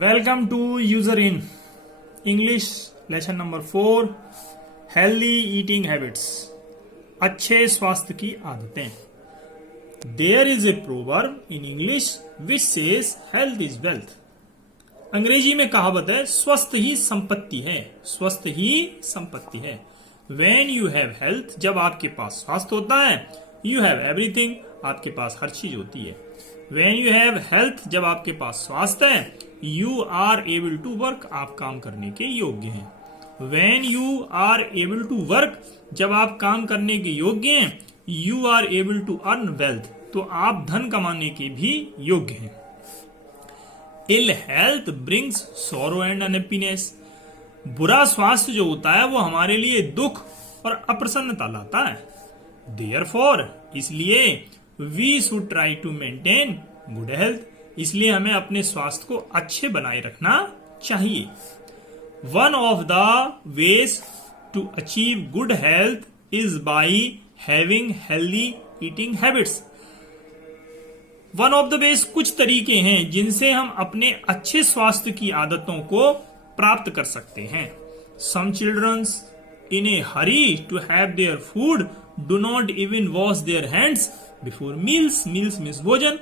Welcome to User in English lesson number 4 Healthy eating habits. अच्छे स्वास्थ्य की आदतें. There is a proverb in English which says health is wealth. अंग्रेजी में कहावत है स्वस्थ ही संपत्ति है. स्वस्थ ही संपत्ति है. When you have health, जब आपके पास स्वास्थ्य होता है, you have everything, आपके पास हर चीज होती है. When you have health, जब आपके पास स्वास्थ्य है, you are able to work, आप काम करने के योग्य हैं. When you are able to work, जब आप काम करने के योग्य हैं, you are able to earn wealth, तो आप धन कमाने के भी योग्य हैं. Ill health brings sorrow and unhappiness. बुरा स्वास्थ्य जो होता है वो हमारे लिए दुख और अप्रसन्नता लाता है. Therefore, इसलिए we should try to maintain good health. इसलिए हमें अपने स्वास्थ्य को अच्छे बनाए रखना चाहिए. One of the ways to achieve good health is by having healthy eating habits. One of the ways कुछ तरीके हैं जिनसे हम अपने अच्छे स्वास्थ्य की आदतों को प्राप्त कर सकते हैं. Some children in a hurry to have their food do not even wash their hands before meals. Meals means भोजन.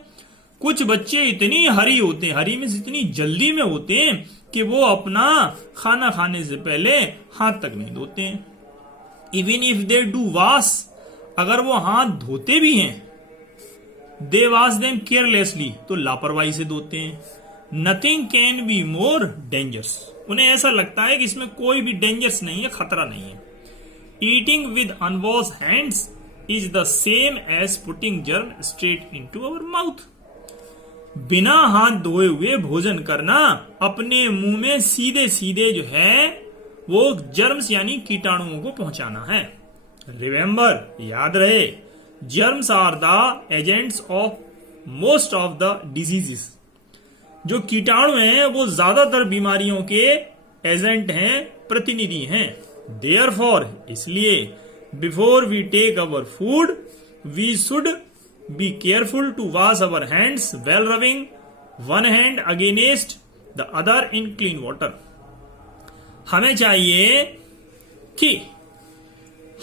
कुछ बच्चे इतनी हरी होते हैं, हरी में इतनी जल्दी में होते हैं कि वो अपना खाना खाने से पहले हाथ तक नहीं धोते हैं. Even if they do wash, अगर वो हाथ धोते भी हैं, दे वॉश देम केयरलेसली, तो लापरवाही से धोते हैं. Nothing can be more dangerous. उन्हें ऐसा लगता है कि इसमें कोई भी डेंजरस नहीं है, खतरा नहीं है. Eating with unwashed hands is the same as putting germ straight into our mouth. बिना हाथ धोए हुए भोजन करना अपने मुंह में सीधे सीधे जो है वो जर्म्स यानी कीटाणुओं को पहुंचाना है. रिमेंबर, याद रहे, germs are the agents of most of the diseases. जो कीटाणु हैं वो ज्यादातर बीमारियों के एजेंट हैं, प्रतिनिधि हैं. देयरफॉर, इसलिए, before we take our food we should be careful to wash our hands well, rubbing one hand against the other in clean water. हमें चाहिए कि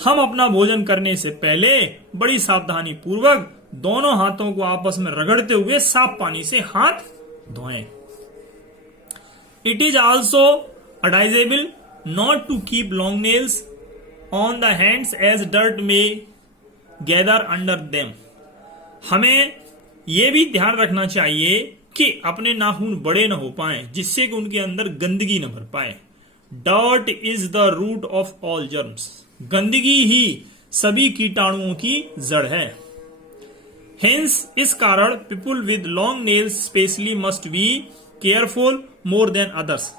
हम अपना भोजन करने से पहले बड़ी सावधानी पूर्वक दोनों हाथों को आपस में रगड़ते हुए साफ पानी से हाथ धोएं. It is also advisable not to keep long nails on the hands as dirt may gather under them. हमें यह भी ध्यान रखना चाहिए कि अपने नाखून बड़े न हो पाए जिससे कि उनके अंदर गंदगी न भर पाए. Dirt is the root of all germs. गंदगी ही सभी कीटाणुओं की जड़ है. हेंस, इस कारण people with long nails specially must be careful more than others.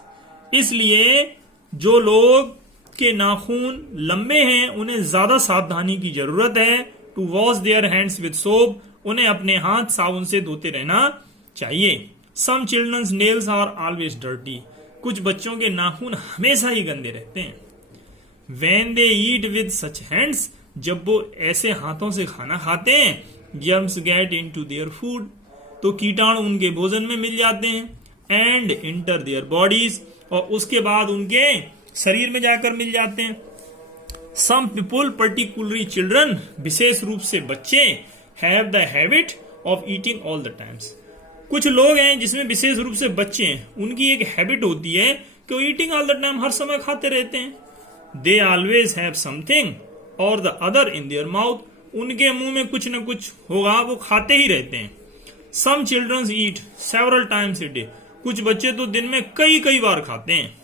इसलिए जो लोग के नाखून लंबे हैं उन्हें ज्यादा सावधानी की जरूरत है. To wash their hands with soap, उन्हें अपने हाथ साबुन से धोते रहना चाहिए. Some children's nails are always dirty. कुछ बच्चों के नाखून हमेशा ही गंदे रहते हैं. When they eat with such hands, जब वो ऐसे हाथों से खाना खाते हैं, germs get into their food, तो कीटाणु उनके भोजन में मिल जाते हैं. एंड इंटर देयर बॉडीज, और उसके बाद उनके शरीर में जाकर मिल जाते हैं. सम पीपुल, पर्टिकुलरली चिल्ड्रन, विशेष रूप से बच्चे, have the habit of eating all the times. कुछ लोग हैं जिसमें विशेष रूप से बच्चे हैं, उनकी एक हैबिट होती है कि वो ईटिंग ऑल द टाइम, हर समय खाते रहते हैं. दे ऑलवेज हैव समथिंग और the other in their mouth. उनके मुंह में कुछ न कुछ होगा, वो खाते ही रहते हैं. Some childrens eat several times a day. कुछ बच्चे तो दिन में कई कई बार खाते हैं.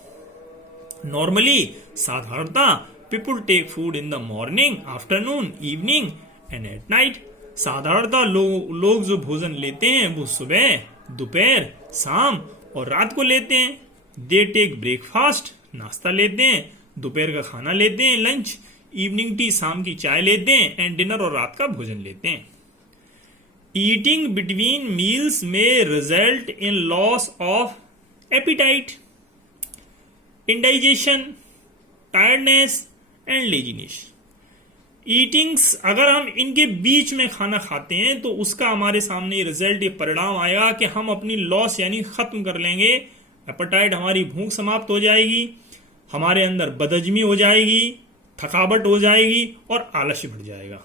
नॉर्मली, साधारणतः, people take food in the morning, afternoon, evening and at night. साधारणतः लोग जो भोजन लेते हैं वो सुबह, दोपहर, शाम और रात को लेते हैं. दे टेक ब्रेकफास्ट, नाश्ता लेते हैं, दोपहर का खाना लेते हैं, लंच, इवनिंग टी, शाम की चाय लेते हैं, एंड डिनर और रात का भोजन लेते हैं. Eating between meals may result in loss of appetite, indigestion, tiredness and laziness. Eatings, अगर हम इनके बीच में खाना खाते हैं तो उसका हमारे सामने रिजल्ट, ये परिणाम आएगा कि हम अपनी लॉस यानी खत्म कर लेंगे एपेटाइट हमारी भूख समाप्त हो जाएगी, हमारे अंदर बदहजमी हो जाएगी, थकावट हो जाएगी और आलस्य बढ़ जाएगा.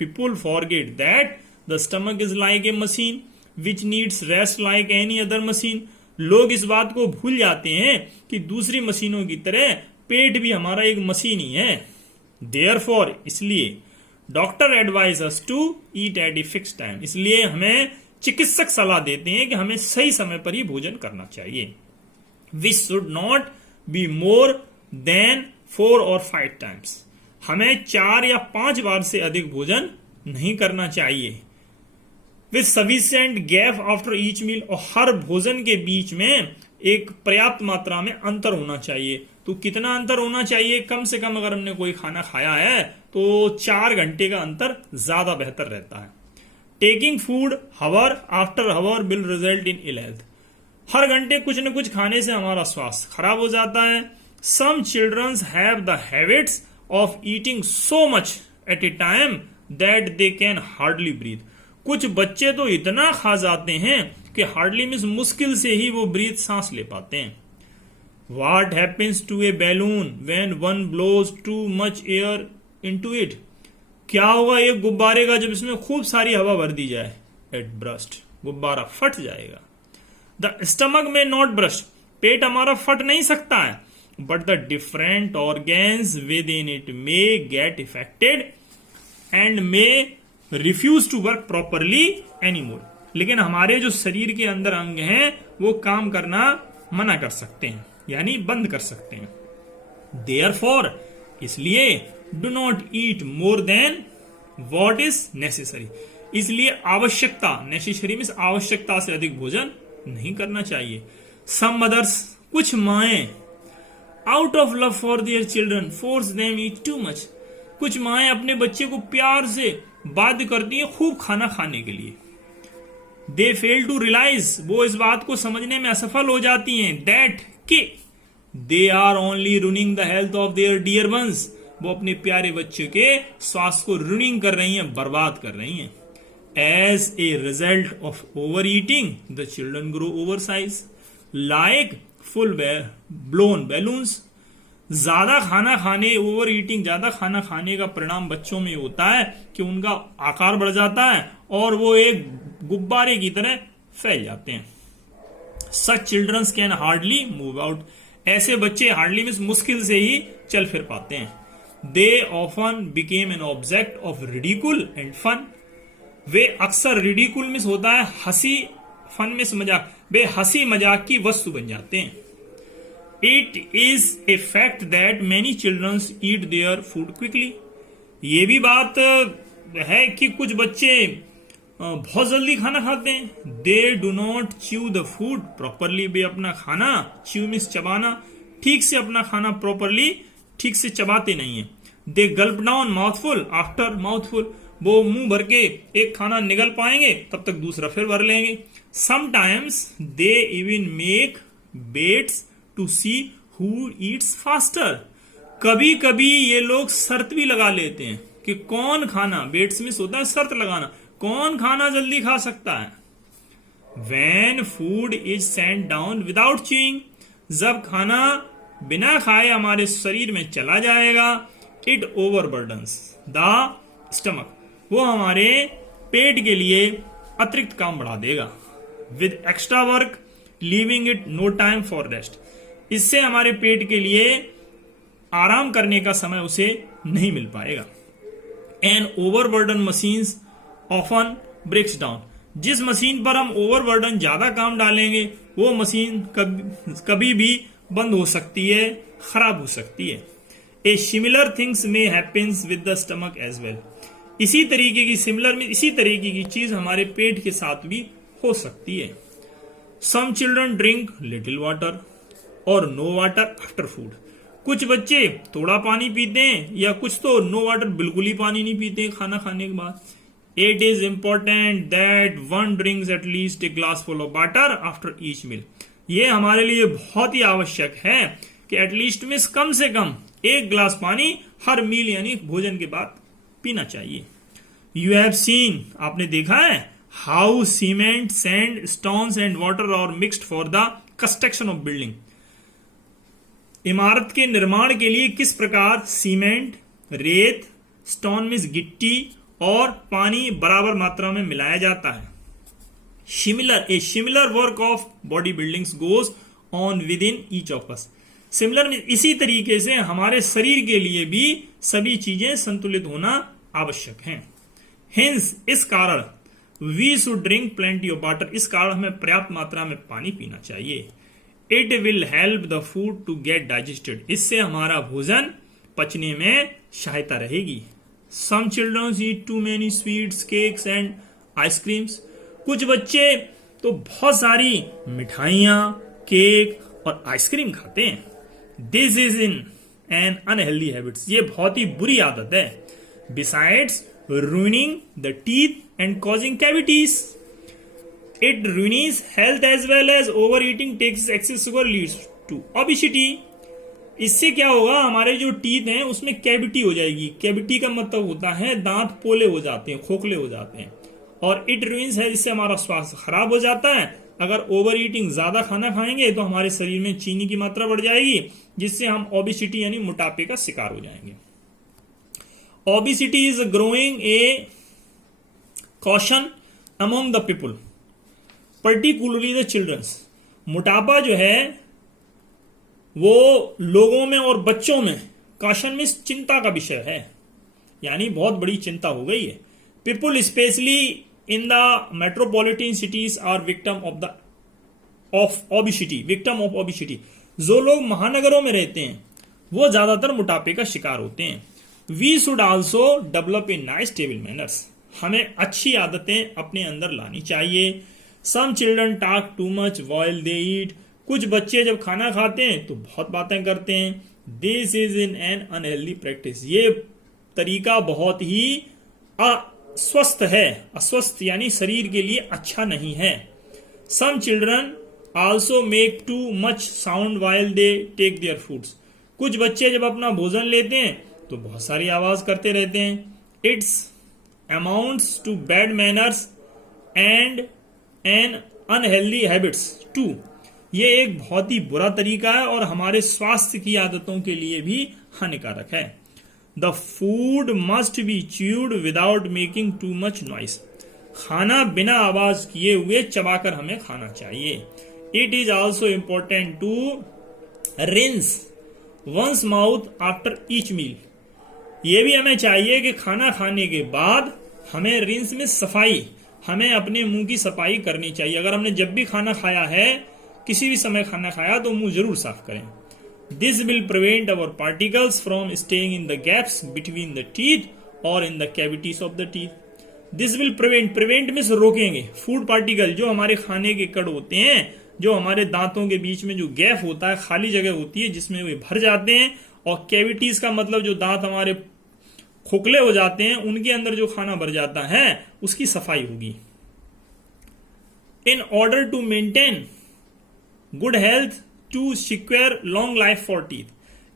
People forget that the stomach is like a machine which needs rest like any other machine. लोग इस बात को भूल जाते हैं कि दूसरी मशीनों की तरह पेट भी हमारा एक मशीन ही है. देयरफॉर, इसलिए doctor advise us to eat at a fix time. इसलिए हमें चिकित्सक सलाह देते हैं कि हमें सही समय पर ही भोजन करना चाहिए. We should not be more than 4 or 5 times. हमें 4 या 5 बार से अधिक भोजन नहीं करना चाहिए. With sufficient gap after each meal, और हर भोजन के बीच में एक पर्याप्त मात्रा में अंतर होना चाहिए. तो कितना अंतर होना चाहिए? कम से कम अगर हमने कोई खाना खाया है तो 4 घंटे का अंतर ज्यादा बेहतर रहता है. Taking food hour after hour will result in ill health. हर घंटे कुछ न कुछ खाने से हमारा स्वास्थ्य खराब हो जाता है. Some childrens have the habits of eating so much at a time that they can hardly breathe. कुछ बच्चे तो इतना खा जाते हैं कि हार्डली मीन्स मुश्किल से ही वो ब्रीथ, सांस ले पाते हैं. What happens to a balloon when one blows too much air into it? क्या होगा एक गुब्बारे का जब इसमें खूब सारी हवा भर दी जाए? It burst. गुब्बारा फट जाएगा. The stomach may not burst. पेट हमारा फट नहीं सकता है. But the different organs within it may get affected and may refuse to work properly anymore. लेकिन हमारे जो शरीर के अंदर अंग हैं वो काम करना मना कर सकते हैं, यानी बंद कर सकते हैं. Therefore, इसलिए do not eat more than what is necessary. इसलिए आवश्यकता, नेसेसरी मीन्स आवश्यकता से अधिक भोजन नहीं करना चाहिए. सम मदर्स, कुछ माएं, out of love for their children force them eat too much. कुछ माएं अपने बच्चे को प्यार से बाध्य करती हैं खूब खाना खाने के लिए. दे फेल टू रियलाइज, वो इस बात को समझने में असफल हो जाती हैं, दैट कि they are only ruining the health of their dear ones. वो अपने प्यारे बच्चे के स्वास्थ्य को रूनिंग कर रही हैं, बर्बाद कर रही हैं. As a result of over eating the children grow over size like full blown balloons. ज्यादा खाना खाने, ओवर ईटिंग, ज्यादा खाना खाने का परिणाम बच्चों में होता है कि उनका आकार बढ़ जाता है और वो एक गुब्बारे की तरह फैल जाते हैं. Such childrens can hardly move out. ऐसे बच्चे हार्डली मीन्स मुश्किल से ही चल फिर पाते हैं. They often became an object of ridicule and fun. वे अक्सर रिडिकुल मीन्स होता है हंसी, फन मीन्स मजाक, वे हंसी मजाक की वस्तु बन जाते हैं. It is a fact that many childrens eat their food quickly. ये भी बात है कि कुछ बच्चे बहुत जल्दी खाना खाते हैं. They do not chew the food properly. वे अपना खाना, च्यू मीन्स चबाना, ठीक से अपना खाना प्रॉपरली ठीक से चबाते नहीं है. They gulp down mouthful after mouthful. वो मुंह भर के एक खाना निगल पाएंगे तब तक दूसरा फिर भर लेंगे. Sometimes they even make bets to see who eats faster. कभी कभी ये लोग शर्त भी लगा लेते हैं कि कौन खाना, बेट्स में होता है शर्त लगाना, कौन खाना जल्दी खा सकता है. When food is sent down without chewing, जब खाना बिना खाए हमारे शरीर में चला जाएगा, it overburdens the stomach. वो हमारे पेट के लिए अतिरिक्त काम बढ़ा देगा. With extra work, leaving it no time for rest. इससे हमारे पेट के लिए आराम करने का समय उसे नहीं मिल पाएगा. And overburden machines often breaks down. जिस मशीन पर हम ओवरबर्डन ज्यादा काम डालेंगे वो मशीन कभी भी बंद हो सकती है, खराब हो सकती है. A similar things may happens with the stomach as well. इसी तरीके की चीज हमारे पेट के साथ भी हो सकती है. Some children drink little water और नो वाटर आफ्टर फूड. कुछ बच्चे थोड़ा पानी पीते हैं या कुछ तो नो वाटर, बिल्कुल ही पानी नहीं पीते खाना खाने के बाद. It is important that one drinks at least a glass full of water after each meal. ये हमारे लिए बहुत ही आवश्यक है कि एटलीस्ट में कम से कम एक ग्लास पानी हर मील यानी भोजन के बाद पीना चाहिए. You have seen, आपने देखा है, how cement, sand, stones and water are mixed for the construction of building, इमारत के निर्माण के लिए किस प्रकार सीमेंट, रेत, स्टोन मीन्स गिट्टी और पानी बराबर मात्रा में मिलाया जाता है। Similar work of body buildings goes on with in each of us. Similar इसी तरीके से हमारे शरीर के लिए भी सभी चीजें संतुलित होना आवश्यक हैं। हेंस इस कारण we should drink plenty of water, इस कारण हमें पर्याप्त मात्रा में पानी पीना चाहिए। It will help the food to get digested, इससे हमारा भोजन पचने में सहायता रहेगी। Some childrens eat too many sweets, cakes and ice creams, कुछ बच्चे तो बहुत सारी मिठाइयां, केक और आइसक्रीम खाते हैं। This is in an unhealthy habits, ये बहुत ही बुरी आदत है। Besides ruining the teeth and causing cavities, it ruins health as well as overeating takes excess sugar leads to obesity। इससे क्या होगा, हमारे जो टीथ हैं उसमें कैविटी हो जाएगी। कैविटी का मतलब होता है दांत पोले हो जाते हैं, खोखले हो जाते हैं। और इट ruins है, इससे हमारा स्वास्थ्य खराब हो जाता है। अगर ओवर ईटिंग, ज्यादा खाना खाएंगे तो हमारे शरीर में चीनी की मात्रा बढ़ जाएगी, जिससे हम ओबेसिटी यानी मोटापे का शिकार हो जाएंगे। Obesity is growing a caution among the people, particularly the children। मोटापा जो है वो लोगों में और बच्चों में caution में चिंता का विषय है, यानी बहुत बड़ी चिंता हो गई है। People especially in the metropolitan cities are victim of obesity। जो लोग महानगरों में रहते हैं वो ज्यादातर मोटापे का शिकार होते हैं। We should also develop a nice table manners, हमें अच्छी आदतें अपने अंदर लानी चाहिए। Some children talk too much while they eat, कुछ बच्चे जब खाना खाते हैं तो बहुत बातें करते हैं। This is an unhealthy practice, ये तरीका बहुत ही अस्वस्थ है। अस्वस्थ यानी शरीर के लिए अच्छा नहीं है। Some children also make too much sound while they take their foods, कुछ बच्चे जब अपना भोजन लेते हैं तो बहुत सारी आवाज करते रहते हैं। It's amounts to bad manners and an unhealthy habits too, ये एक बहुत ही बुरा तरीका है और हमारे स्वास्थ्य की आदतों के लिए भी हानिकारक है। The food must be chewed without making too much noise, खाना बिना आवाज किए हुए चबाकर हमें खाना चाहिए। It is also important to rinse one's mouth after each meal, ये भी हमें चाहिए कि खाना खाने के बाद हमें रिंस में सफाई, हमें अपने मुंह की सफाई करनी चाहिए। अगर हमने जब भी खाना खाया है, किसी भी समय खाना खाया, तो मुंह जरूर साफ करें। This will prevent our particles from staying in the gaps between the teeth और in the cavities of the teeth. This will prevent means रोकेंगे फूड पार्टिकल, जो हमारे खाने के कण होते हैं, जो हमारे दांतों के बीच में जो गैप होता है, खाली जगह होती है जिसमें वे भर जाते हैं। और कैविटीज का मतलब जो दांत हमारे खोखले हो जाते हैं, उनके अंदर जो खाना भर जाता है उसकी सफाई होगी। In order to maintain good health to secure long life for teeth,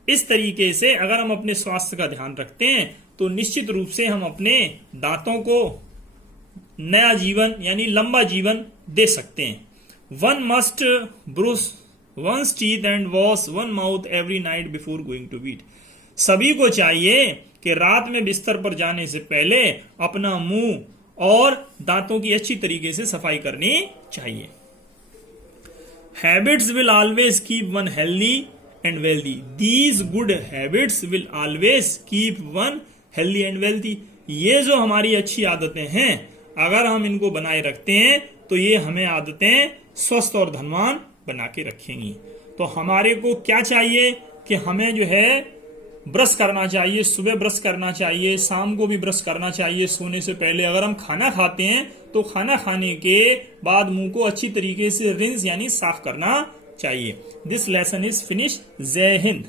इस तरीके से अगर हम अपने स्वास्थ्य का ध्यान रखते हैं तो निश्चित रूप से हम अपने दांतों को नया जीवन यानी लंबा जीवन दे सकते हैं। One must brush one's teeth and wash one mouth every night before going to bed, सभी को चाहिए कि रात में बिस्तर पर जाने से पहले अपना मुंह और दांतों की अच्छी तरीके से सफाई करनी चाहिए। Habits will always keep one healthy and wealthy, these good habits will always keep one healthy and wealthy, ये जो हमारी अच्छी आदतें हैं, अगर हम इनको बनाए रखते हैं तो ये हमें आदतें स्वस्थ और धनवान बना के रखेंगी। तो हमारे को क्या चाहिए कि हमें जो है ब्रश करना चाहिए, सुबह ब्रश करना चाहिए, शाम को भी ब्रश करना चाहिए सोने से पहले। अगर हम खाना खाते हैं तो खाना खाने के बाद मुंह को अच्छी तरीके से रिंस यानी साफ करना चाहिए। This lesson is finish. जय हिंद।